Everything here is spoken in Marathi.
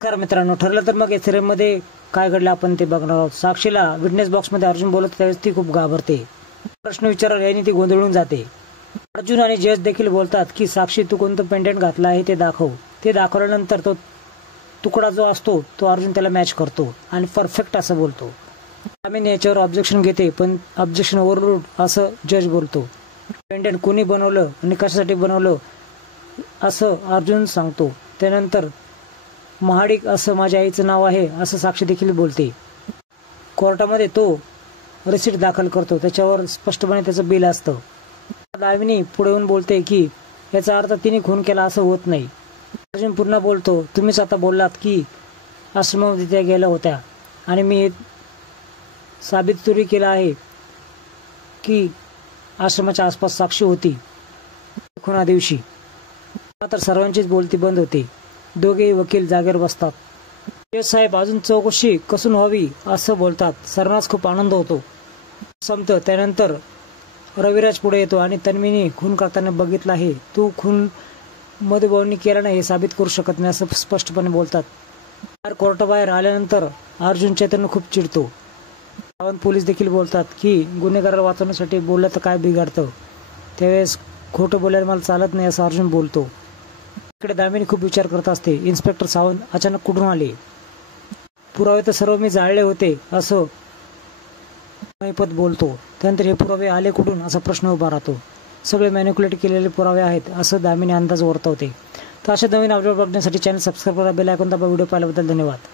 नमस्कार मित्रांनो, ठरलं तर मग या सिरियलमध्ये काय घडलं आपण ते बघणार आहोत. साक्षीला विटनेस बॉक्समध्ये अर्जुन बोलत त्यावेळेस ती खूप घाबरते. प्रश्न विचारला याने ती गोंधळून जाते. अर्जुन आणि जयेश देखील बोलतात की साक्षी तू कोणतं पेंडेंट घातलं आहे ते दाखव. ते दाखवल्यानंतर तो तुकडा जो असतो तो अर्जुन त्याला मॅच करतो आणि परफेक्ट असं बोलतो. आम्ही याच्यावर ऑब्जेक्शन घेते, पण ऑब्जेक्शन ओव्हररूड असं जज बोलतो. पेंडेंट कोणी बनवलं आणि कशासाठी बनवलं असं अर्जुन सांगतो. त्यानंतर महाडिक असं माझ्या आईचं नाव आहे असं साक्षी देखील बोलते. कोर्टामध्ये तो रिसीट दाखल करतो, त्याच्यावर स्पष्टपणे त्याचं बिल असतं. दामिनी पुढे येऊन बोलते की याचा अर्थ तिने खून केला असं होत नाही. अर्जुन पुन्हा बोलतो, तुम्हीच आता बोललात की आश्रमामध्ये त्या गेल्या होत्या आणि मी साबित तरी केलं आहे की आश्रमाच्या आसपास साक्षी होती खुना दिवशी. तर सर्वांचीच बोलती बंद होते. दोघेही वकील जागेवर बसतात. जज साहेब अजून चौकशी कसून व्हावी असं बोलतात. सर्वांनाच खूप आनंद होतो. संपतं. त्यानंतर रविराज पुढे येतो आणि तन्वीने खून करताना बघितलं आहे. तू खून मधुभाऊंनी केला नाही हे साबित करू शकत नाही असं स्पष्टपणे बोलतात. कोर्टाबाहेर आल्यानंतर अर्जुन चैतन्य खूप चिडतो. सावंत पोलीस देखील बोलतात की गुन्हेगाराला वाचवण्यासाठी बोललं तर काय बिघडतं. त्यावेळेस खोटं बोलायला मला चालत नाही असं अर्जुन बोलतो. इकडे दामिनी खूप विचार करत असते. इन्स्पेक्टर सावंत अचानक कुठून आले. पुरावे तर सर्व मी जाळले होते असं महिपत बोलतो. त्यानंतर हे पुरावे आले कुठून असा प्रश्न उभा राहतो. सगळे मॅनिक्युलेट केलेले पुरावे आहेत असं दामिनी अंदाज वर्तवते. तर अशा नवीन अपडेट बघण्यासाठी चॅनल सबस्क्राईब करा, बेल आयकॉन दाबा. व्हिडिओ पाहिल्याबद्दल धन्यवाद.